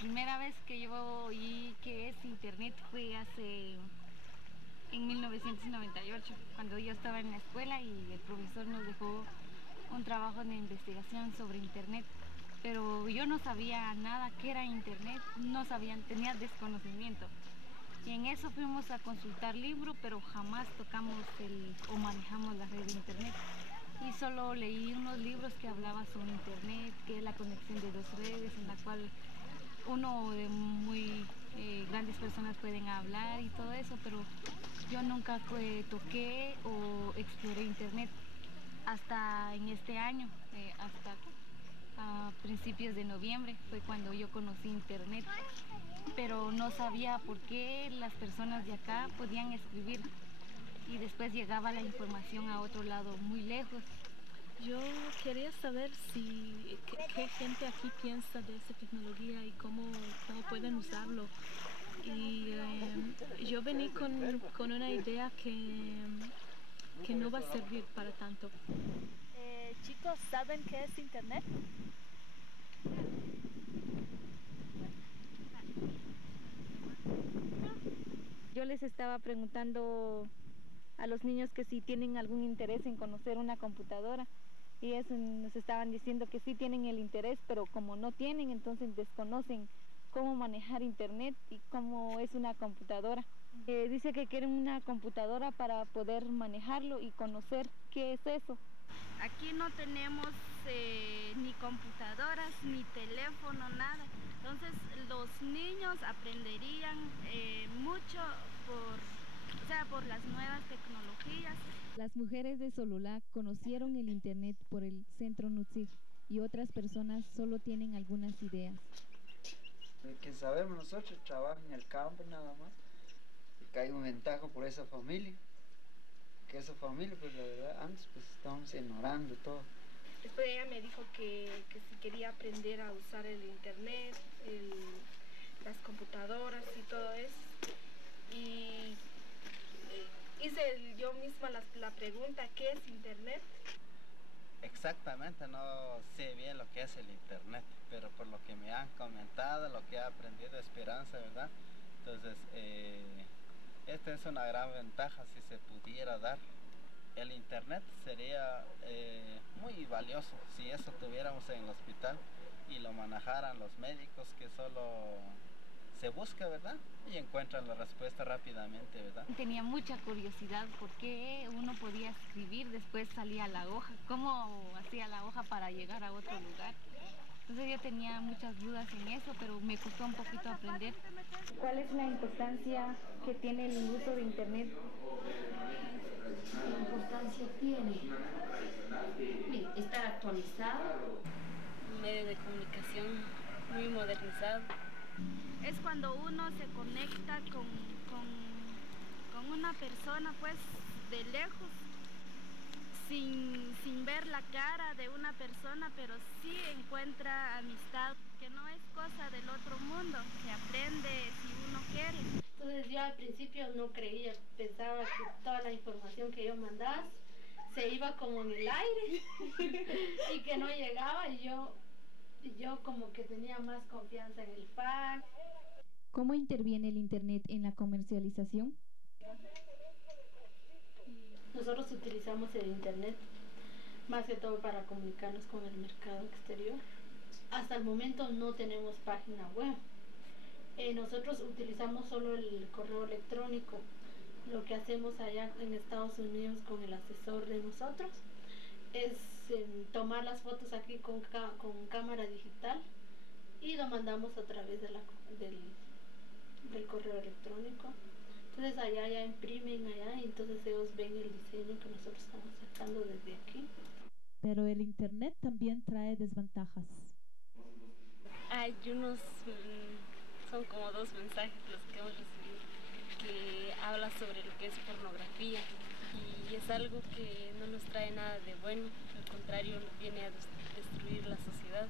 primera vez que yo oí que es internet fue en 1998, cuando yo estaba en la escuela y el profesor nos dejó un trabajo de investigación sobre internet, pero yo no sabía nada qué era internet, no sabía, tenía desconocimiento. Y en eso fuimos a consultar libros, pero jamás tocamos o manejamos la red de internet. Y solo leí unos libros que hablaban sobre internet, que es la conexión de dos redes en la cual uno de muy grandes personas pueden hablar y todo eso, pero yo nunca toqué o exploré internet hasta en este año, hasta a principios de noviembre fue cuando yo conocí internet, pero no sabía por qué las personas de acá podían escribir y después llegaba la información a otro lado muy lejos. Yo quería saber si qué gente aquí piensa de esa tecnología y cómo pueden usarlo. Y yo vení con una idea que no va a servir para tanto. Chicos, ¿saben qué es internet? Yo les estaba preguntando a los niños que si tienen algún interés en conocer una computadora y ellos nos estaban diciendo que sí tienen el interés, pero como no tienen, entonces desconocen cómo manejar internet y cómo es una computadora. Dice que quieren una computadora para poder manejarlo y conocer qué es eso. Aquí no tenemos ni computadoras, ni teléfono, nada. Entonces los niños aprenderían mucho por las nuevas tecnologías. Las mujeres de Sololá conocieron el internet por el Centro NUTSIG y otras personas solo tienen algunas ideas. Que sabemos nosotros, trabaja en el campo nada más, y que hay una ventaja por esa familia, que esa familia pues la verdad antes pues estábamos ignorando todo. Después ella me dijo que si quería aprender a usar el internet, las computadoras y todo eso. Y hice yo misma la pregunta, ¿qué es internet? Exactamente, no sé bien lo que es el internet, pero por lo que me han comentado, lo que he aprendido de Esperanza, ¿verdad? Entonces, esta es una gran ventaja si se pudiera dar. El internet sería muy valioso si eso tuviéramos en el hospital y lo manejaran los médicos, que solo se busca, ¿verdad? Y encuentran la respuesta rápidamente, ¿verdad? Tenía mucha curiosidad por qué uno podía escribir, después salía la hoja, cómo hacía la hoja para llegar a otro lugar. Entonces yo tenía muchas dudas en eso, pero me costó un poquito aprender. ¿Cuál es la importancia que tiene el uso de internet? ¿Qué importancia tiene? Estar actualizado. Un medio de comunicación muy modernizado. Es cuando uno se conecta con una persona pues de lejos, sin ver la cara de una persona, pero sí encuentra amistad, que no es cosa del otro mundo, se aprende si uno quiere. Entonces yo al principio no creía, pensaba que toda la información que yo mandaba se iba como en el aire y que no llegaba, y yo como que tenía más confianza en el fax. ¿Cómo interviene el internet en la comercialización? Nosotros utilizamos el internet más que todo para comunicarnos con el mercado exterior. Hasta el momento no tenemos página web. Nosotros utilizamos solo el correo electrónico. Lo que hacemos allá en Estados Unidos con el asesor de nosotros es tomar las fotos aquí con cámara digital y lo mandamos a través de del correo electrónico. Entonces allá ya imprimen allá y entonces ellos ven el diseño que nosotros estamos sacando desde aquí. Pero el internet también trae desventajas. Hay unos, son como 2 mensajes los que hemos recibido, que habla sobre lo que es pornografía, y es algo que no nos trae nada de bueno, al contrario viene a destruir la sociedad.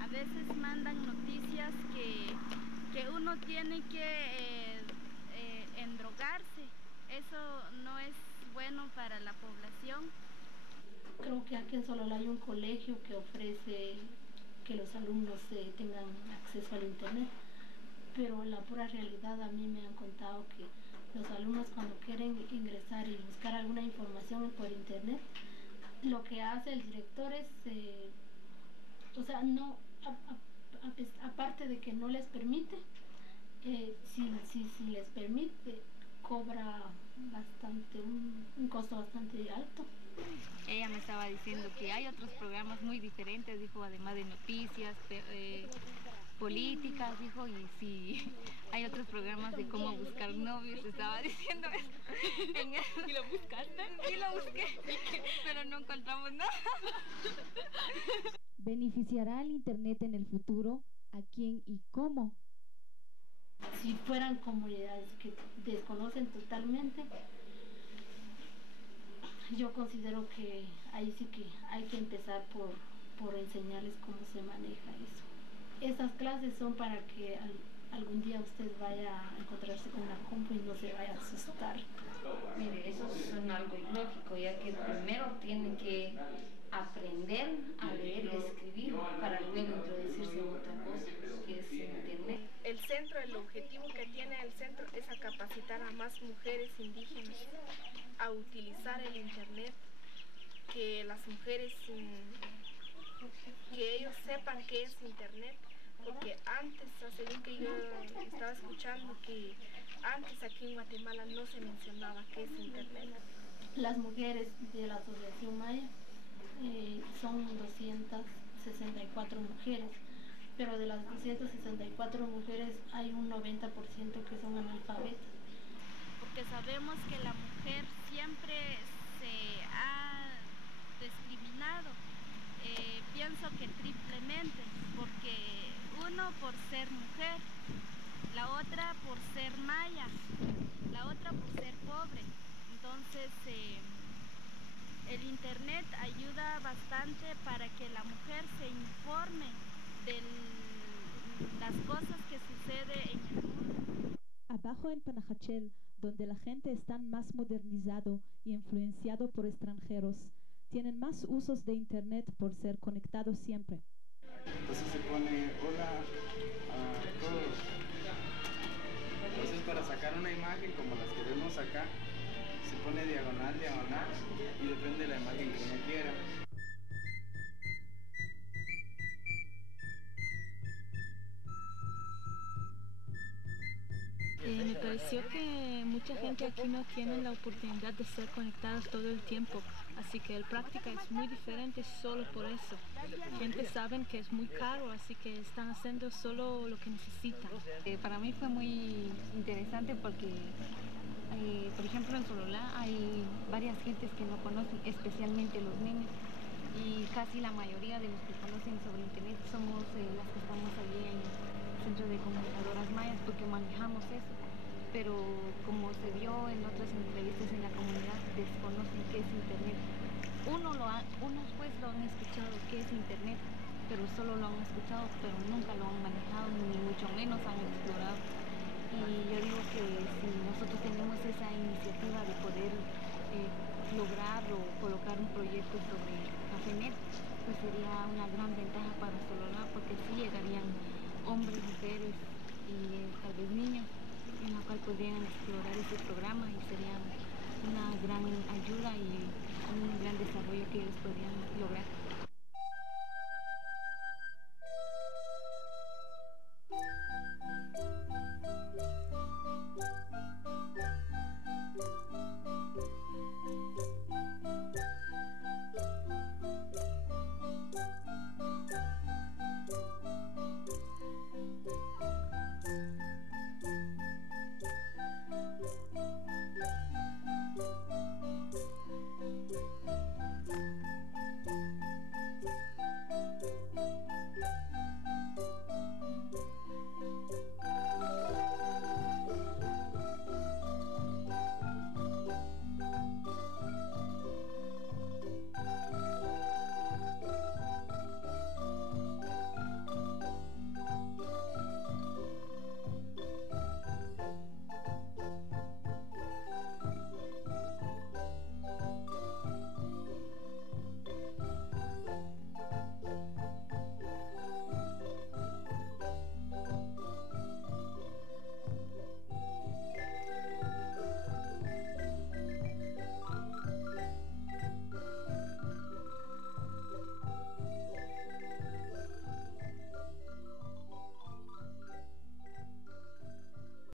A veces mandan noticias que uno tiene que endrogarse. Eso no es bueno para la población. Creo que aquí en Sololá hay un colegio que ofrece que los alumnos tengan acceso al internet, pero la pura realidad, a mí me han contado que los alumnos cuando quieren ingresar y buscar alguna información por internet, lo que hace el director es, o sea, no, aparte de que no les permite, si les permite, cobra bastante, un costo bastante alto. Ella me estaba diciendo que hay otros programas muy diferentes, dijo, además de noticias, políticas, dijo, y si hay otros programas de cómo buscar novios, estaba diciendo eso. ¿Y lo buscaste? Sí, lo busqué, pero no encontramos nada. ¿Beneficiará el internet en el futuro? ¿A quién y cómo? Si fueran comunidades que desconocen totalmente, yo considero que ahí sí que hay que empezar por enseñarles cómo se maneja eso. Estas clases son para que algún día usted vaya a encontrarse con una compu y no se vaya a asustar. Mire, eso suena algo ilógico, ya que primero tienen que aprender a leer y escribir para luego introducirse en otra cosa, que es internet. El objetivo que tiene el centro es a capacitar a más mujeres indígenas a utilizar el internet, que las mujeres, que ellos sepan qué es internet, porque antes, según que yo estaba escuchando, que antes aquí en Guatemala no se mencionaba qué es internet. Las mujeres de la Asociación Maya son 264 mujeres, pero de las 264 mujeres hay un 90% que son analfabetas. Porque sabemos que la mujer siempre se ha discriminado, pienso que triplemente, porque uno por ser mujer, la otra por ser maya, la otra por ser pobre. Entonces el internet ayuda bastante para que la mujer se informe de las cosas que suceden en el mundo. Abajo en Panajachel, donde la gente está más modernizado y influenciado por extranjeros, tienen más usos de internet por ser conectados siempre. Entonces se pone hola a todos. Entonces para sacar una imagen como las que vemos acá, se pone diagonal, diagonal y depende de la imagen que uno quiera. Me pareció que mucha gente aquí no tiene la oportunidad de ser conectados todo el tiempo, así que el práctica es muy diferente solo por eso. Gente saben que es muy caro, así que están haciendo solo lo que necesitan. Para mí fue muy interesante porque, por ejemplo, en Sololá hay varias gentes que no conocen, especialmente los niños, y casi la mayoría de los que conocen sobre internet somos las que estamos allí en el Centro de Comunicadoras Mayas, porque manejamos eso, pero como se vio en otras entrevistas en la comunidad, desconocen qué es internet. Unos pues lo han escuchado qué es internet, pero solo lo han escuchado, pero nunca lo han manejado, ni mucho menos han explorado. Y yo digo que si nosotros tenemos esa iniciativa de poder lograr o colocar un proyecto sobre Cafenet, pues sería una gran ventaja para Sololá, porque sí llegarían hombres, mujeres y tal vez niños, en la cual podrían explorar ese programa y sería una gran ayuda y un gran desarrollo que ellos podrían lograr.